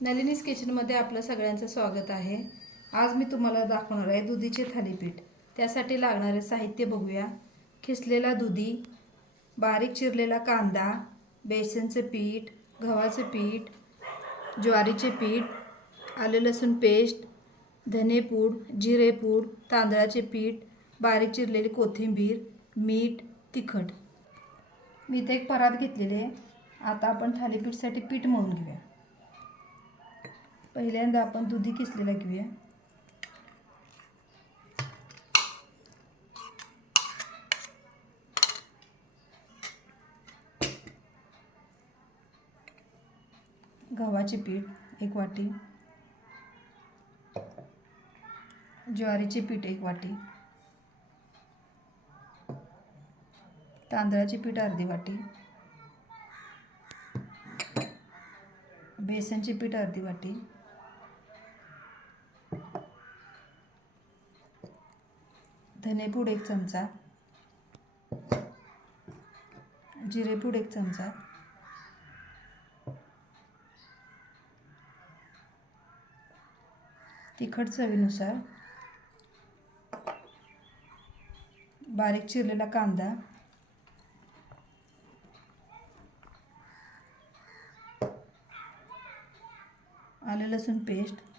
नलिनीज किचनमध्ये आपलं सगळ्यांचं स्वागत आहे. आज मी तुम्हाला दाखवणार आहे दुधीचे थालीपीठ. त्यासाठी लागणारे साहित्य बघूया. खिसलेला दुधी बारीक चिरलेला कांदा बेसनचं पीठ गव्हाचं पीठ ज्वारीचे पीठ आलं लसूण पेस्ट धनेपूड जिरेपूड तांदळाचे पीठ बारीक चिरलेली कोथिंबीर मीठ तिखट. मी इथे एक परात घेतलेले आता आपण थालीपीठसाठी पीठ मळून घेऊया. पहिल्यांदा आपण दुधी किसलेला घेऊया. गव्हाचे पीठ एक वाटी. ज्वारीचे पीठ एक वाटी. तांदळाचे पीठ अर्धी वाटी. बेसनचे पीठ अर्धी वाटी. धनेपूड एक चमचा. जिरेपूड एक चमचा. तिखट चवीनुसार. बारीक चिरलेला कांदा. आले लसूण पेस्ट.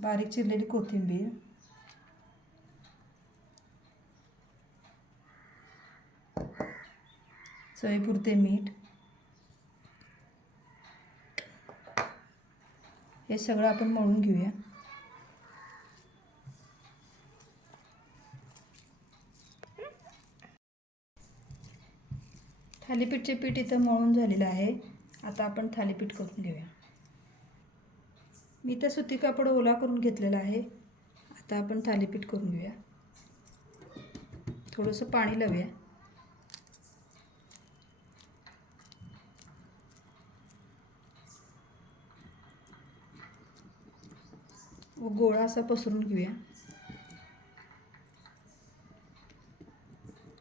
बारीक चिरलेली कोथिंबीर. चवीपुरते मीठ. हे सगळं आपण मळून घेऊया. थालीपीठचे पीठ इथं मळून झालेलं आहे. आता आपण थालीपीठ करून घेऊया. मी तर सुती कापड ओला करून घेतलेला आहे. आता आपण थालीपीठ करून घेऊया. थोडंसं पाणी लावूया. व गोळा असा पसरून घेऊया.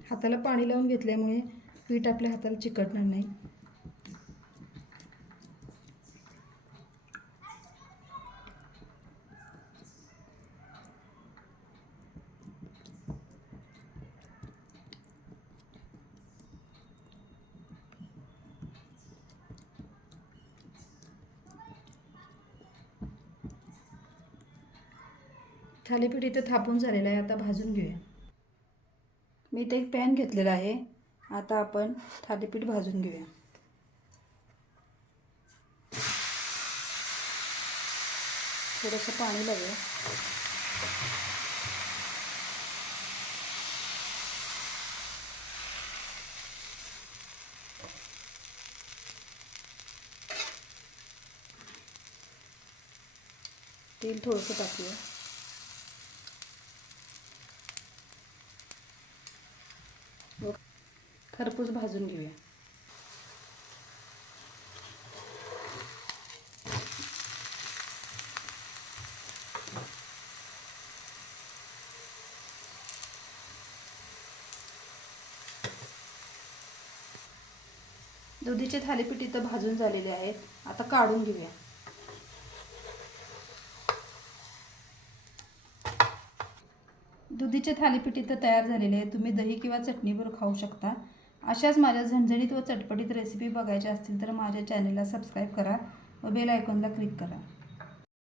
हाताला पाणी लावून घेतल्यामुळे पीठ आपल्या हाताला चिकटणार नाही. थालीपीठ इथं थापून झालेलं आहे आता भाजून घेऊया. मी इथे एक पॅन घेतलेला आहे आता आपण थालीपीठ भाजून घेऊया. थोडंसं पाणी लागेल. तेल थोडंसं टाकूया. खरपूस भाजून घेऊया. दुधीचे थालीपीठ इथं भाजून झालेले आहेत. आता काढून घेऊया. दुधीचे थालीपीठ इथं तयार झालेले आहे. तुम्ही दही किंवा चटणीवर खाऊ शकता. अशाच माझ्या झणझणीत व चटपटीत रेसिपी बघायच्या असतील तर माझ्या चॅनलला सबस्क्राईब करा व बेल आयकॉनला क्लिक करा.